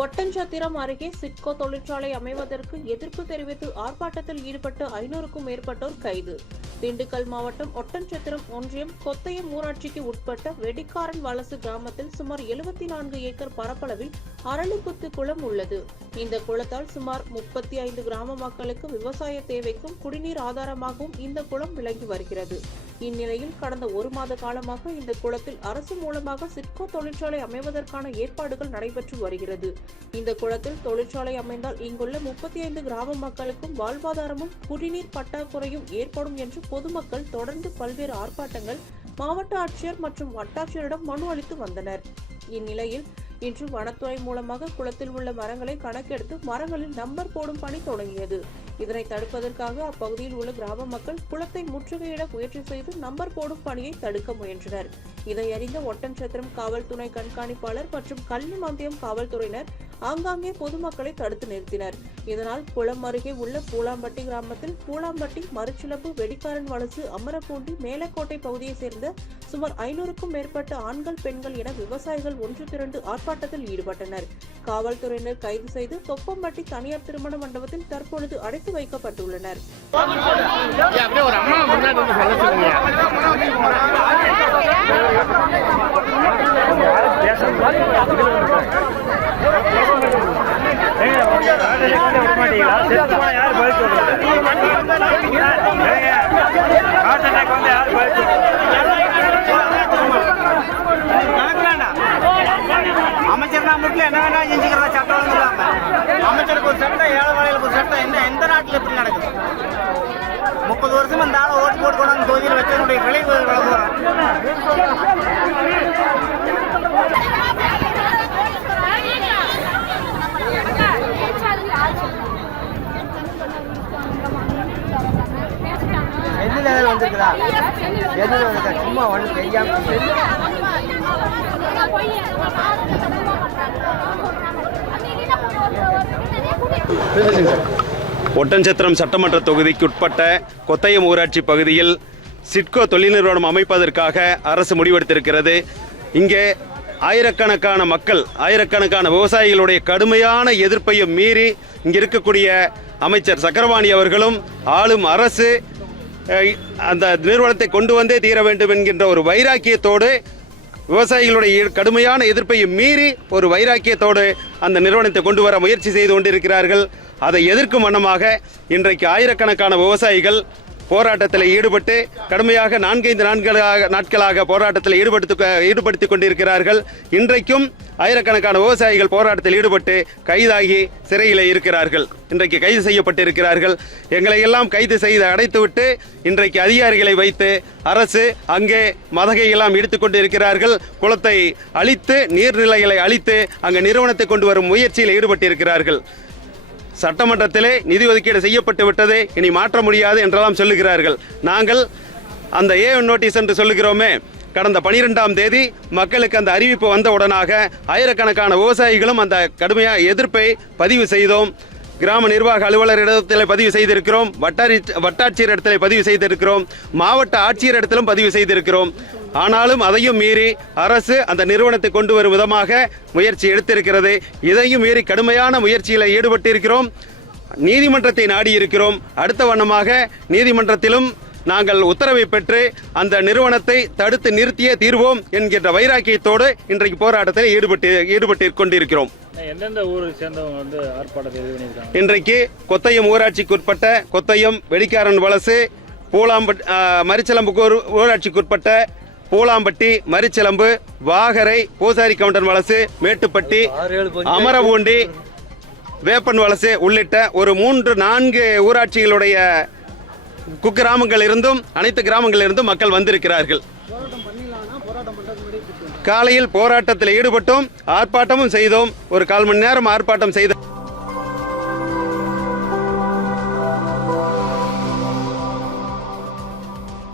ஒட்டன்சத்திரம் அருகே சிட்கோ தொழிற்சாலை அமைவதற்கு எதிர்ப்பு தெரிவித்து ஆர்ப்பாட்டத்தில் ஈடுபட்ட 500க்கும் மேற்பட்டோர் கைது. திண்டுக்கல் மாவட்டம் ஒட்டன்சத்திரம் ஒன்றியம் கொத்தயம் ஊராட்சிக்கு உட்பட்ட வெடிக்காரன் வலசு கிராமத்தில் சுமார் 74 ஏக்கர் பரப்பளவில் அரளிக்குத்து குளம் உள்ளது. இந்த குளத்தால் சுமார் 35 கிராம மக்களுக்கு விவசாய தேவைக்கும் குடிநீர் ஆதாரமாகவும் இந்த குளம் விளங்கி வருகிறது. இந்நிலையில் கடந்த 1 மாத காலமாக இந்த குளத்தில் அரசு மூலமாக சிட்கோ தொழிற்சாலை அமைவதற்கான ஏற்பாடுகள் நடைபெற்று வருகிறது. இந்த குளத்தில் தொழிற்சாலை அமைந்தால் இங்குள்ள 35 கிராம மக்களுக்கும் வாழ்வாதாரமும் குடிநீர் பற்றாக்குறையும் ஏற்படும் என்று பொதுமக்கள் தொடர்ந்து பல்வேறு ஆர்ப்பாட்டங்கள் மாவட்ட ஆட்சியர் மற்றும் வட்டாட்சியரிடம் மனு அளித்து வந்தனர். இந்நிலையில் இன்று வனத்துறை மூலமாக குளத்தில் உள்ள மரங்களை கணக்கெடுத்து மரங்களில் நம்பர் போடும் பணி தொடங்கியது. இதனை தடுப்பதற்காக அப்பகுதியில் உள்ள கிராம மக்கள் குளத்தை முற்றுகையிட முயற்சி செய்து நம்பர் போடும் பணியை தடுக்க முயன்றனர். இதை அறிந்த ஒட்டன்சத்திரம் காவல் துணை கண்காணிப்பாளர் மற்றும் கள்ளிமந்தியம் காவல்துறையினர் ஆங்காங்கே பொதுமக்களை தடுத்து நிறுத்தினர். இதனால் குளம் அருகே உள்ள பூலாம்பட்டி கிராமத்தில் பூலாம்பட்டி, மறுச்சிலம்பு, வெடிக்காரன் வலசு, அமரப்பூண்டி, மேலக்கோட்டை பகுதியை சேர்ந்த சுமார் 500க்கும் மேற்பட்ட ஆண்கள், பெண்கள் என விவசாயிகள் ஒன்று திரண்டு ஆர்ப்பாட்டத்தில் ஈடுபட்டனர். காவல்துறையினர் கைது செய்து தொப்பம்பட்டி தனியார் திருமண மண்டபத்தில் தற்பொழுது அடைத்து வைக்கப்பட்டுள்ளனர். அமைச்சர் நாமத்தில் என்ன வேணா செஞ்சுக்கிறதா சட்டம் இல்லாம அமைச்சருக்கு ஒரு சட்டம், ஏழை வாழைகளுக்கு ஒரு சட்டம், என்ன எந்த நாட்டில் எப்படி நடக்குது? 30 வருஷம் இந்த ஆளை ஓட்டு போட்டு கொண்டாந்து தொகுதியில் வச்சதனுடைய விளைவு வரும். எதில் வந்துருக்குதா? எதில் வந்துருக்கா? சும்மா ஒன்று தெரியாம ஒட்டன்சத்திரம் சட்டமன்ற தொகுதிக்கு உட்பட்ட கொத்தயம் ஊராட்சி பகுதியில் சிட்கோ தொழில் நிறுவனம் அமைப்பதற்காக அரசு முடிவெடுத்திருக்கிறது. இங்கே ஆயிரக்கணக்கான மக்கள், ஆயிரக்கணக்கான விவசாயிகளுடைய கடுமையான எதிர்ப்பையும் மீறி இங்கே இருக்கக்கூடிய அமைச்சர் சக்கரபாணி அவர்களும் ஆளும் அரசு அந்த நிறுவனத்தை கொண்டு வந்தே தீர வேண்டும் என்கின்ற ஒரு வைராக்கியத்தோடு, விவசாயிகளுடைய கடுமையான எதிர்ப்பையும் மீறி ஒரு வைராக்கியத்தோடு அந்த நிறுவனத்தை கொண்டு வர முயற்சி செய்து கொண்டிருக்கிறார்கள். அதை எதிர்க்கும் வண்ணமாக இன்றைக்கு ஆயிரக்கணக்கான விவசாயிகள் போராட்டத்தில் ஈடுபட்டு கடுமையாக 4-5 நாட்களாக போராட்டத்தில் ஈடுபடுத்திக் கொண்டிருக்கிறார்கள். இன்றைக்கும் ஆயிரக்கணக்கான விவசாயிகள் போராட்டத்தில் ஈடுபட்டு கைதாகி சிறையில் இருக்கிறார்கள். இன்றைக்கு கைது செய்யப்பட்டிருக்கிறார்கள். எங்களை எல்லாம் கைது செய்து அடைத்துவிட்டு இன்றைக்கு அதிகாரிகளை வைத்து அரசு அங்கே மதகையெல்லாம் இடித்துக் கொண்டிருக்கிறார்கள். குளத்தை அழித்து, நீர்நிலைகளை அழித்து அங்கே நிறுவனத்தை கொண்டு வரும் முயற்சியில் ஈடுபட்டிருக்கிறார்கள். சட்டமன்றத்திலே நிதி ஒதுக்கீடு செய்யப்பட்டு விட்டது, இனி மாற்ற முடியாது என்றெல்லாம் சொல்லுகிறார்கள். நாங்கள் அந்த A1 நோட்டீஸ் என்று சொல்லுகிறோமே, கடந்த 12ஆம் தேதி மக்களுக்கு அந்த அறிவிப்பு வந்தவுடனாக ஆயிரக்கணக்கான விவசாயிகளும் அந்த கடுமையான எதிர்ப்பை பதிவு செய்தோம். கிராம நிர்வாக அலுவலர் இடத்தில் பதிவு செய்திருக்கிறோம், வட்டாட்சியர் இடத்தில் பதிவு செய்திருக்கிறோம், மாவட்ட ஆட்சியர் இடத்திலும் பதிவு செய்திருக்கிறோம். ஆனாலும் அதையும் மீறி அரசு அந்த நிறுவனத்தை கொண்டு வரும் விதமாக முயற்சி எடுத்திருக்கிறது. இதையும் மீறி கடுமையான முயற்சியில் ஈடுபட்டிருக்கிறோம். நீதிமன்றத்தை நாடியிருக்கிறோம். அடுத்த வண்ணமாக நீதிமன்றத்திலும் நாங்கள் உத்தரவை பெற்று அந்த நிறுவனத்தை தடுத்து நிறுத்தியே தீர்வோம் என்கின்ற வைராக்கியத்தோடு இன்றைக்கு போராட்டத்தில் ஈடுபட்டு கொண்டிருக்கிறோம். இன்றைக்கு கொத்தயம் ஊராட்சிக்குட்பட்ட கொத்தயம், வெடிக்காரன் வலசு, மரிச்சலம்பு ஊராட்சிக்குட்பட்ட பூலாம்பட்டி, மரிச்சலம்பு, வாகரை, பூசாரி கவுண்டன் வலசு, மேட்டுப்பட்டி, அமரபூண்டி, வேப்பன் வலசு உள்ளிட்ட ஒரு 3-4 ஊராட்சிகளுடைய குக்கிராமங்கள் இருந்தும் அனைத்து கிராமங்களில் இருந்தும் மக்கள் வந்திருக்கிறார்கள். காலையில் போராட்டத்தில் ஈடுபட்டோம், ஆர்ப்பாட்டமும் செய்தோம். ஒரு 1/4 மணி நேரம் ஆர்ப்பாட்டம் செய்தோம்.